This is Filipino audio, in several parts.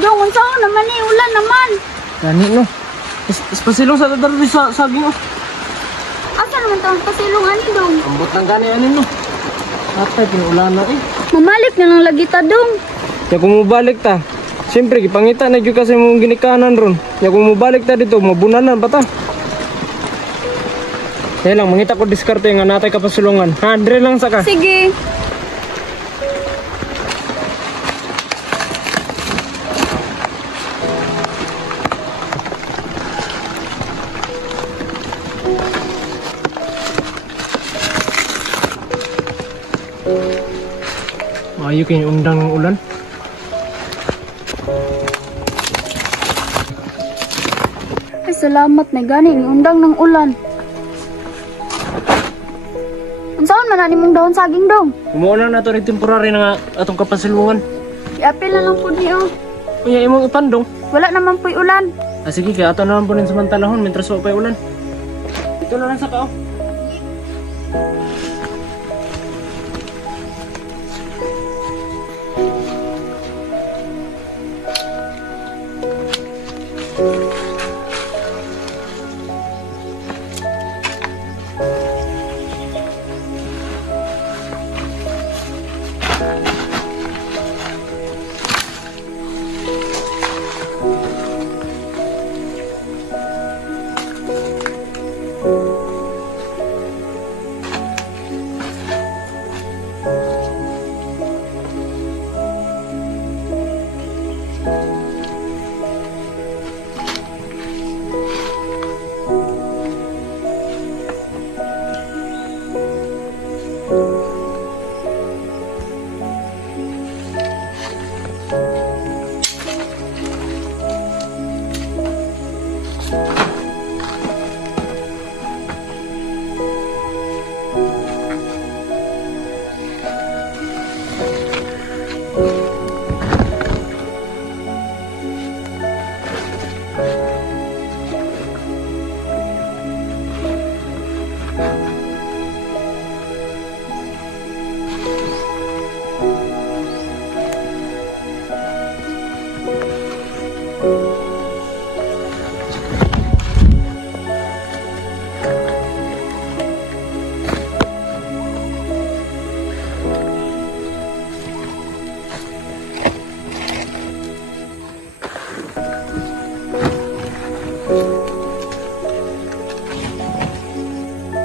Dong, unsaon naman ni ulan naman. Gani no. Pasilong sa dadaro sa saging oh. Asa naman tawang pasilungan ni Dong? Ambot lang gani anin no. Atay pinulan na eh. Mamalik na lang lagi ta Dong. Ya kung mubalik ta. Siyempre gipangita na gyud kasi mong ginikanan ron. Ya kung mubalik ta dito mabunanan pa ta. Kaya lang mangita ko diskarte nga natay ka pasulungan. Ha, dire lang saka. Sige. Maayo kay undang ng ulan. Ay, salamat na gani ni undang ng ulan. Unsaon man ani mong dahon saging Dong? Umuulan na to rin temporary na nga atong kapasilungan. Iapil na lang po niyo. Unya imong ipandong. Wala naman po'y ulan. Ah sige kaya ato na lang po rin samantalahon mentras wa pa'y ulan. Ito na lang sa kao.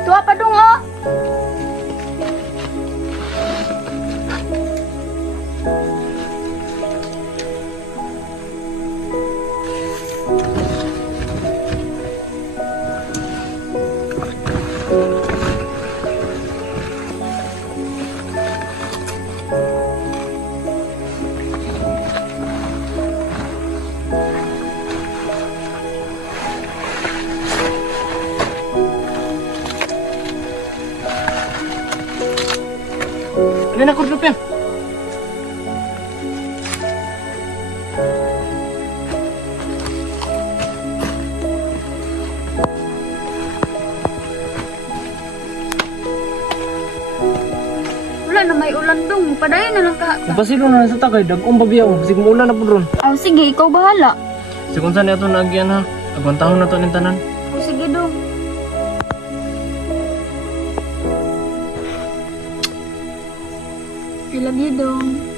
Tuwa pa Dong oh. Ano na kudlop yan? Wala na may ulan Dong. Padayon na lang ka. Napasilo na sa takay, dagkong babiyaw. Sige mo ulan na po ron. Oh, sige, ikaw bahala. Sige kung saan ito naagyan ha. Agwantahon na to ng tanan. Oh, sige Dong. I love you Dong.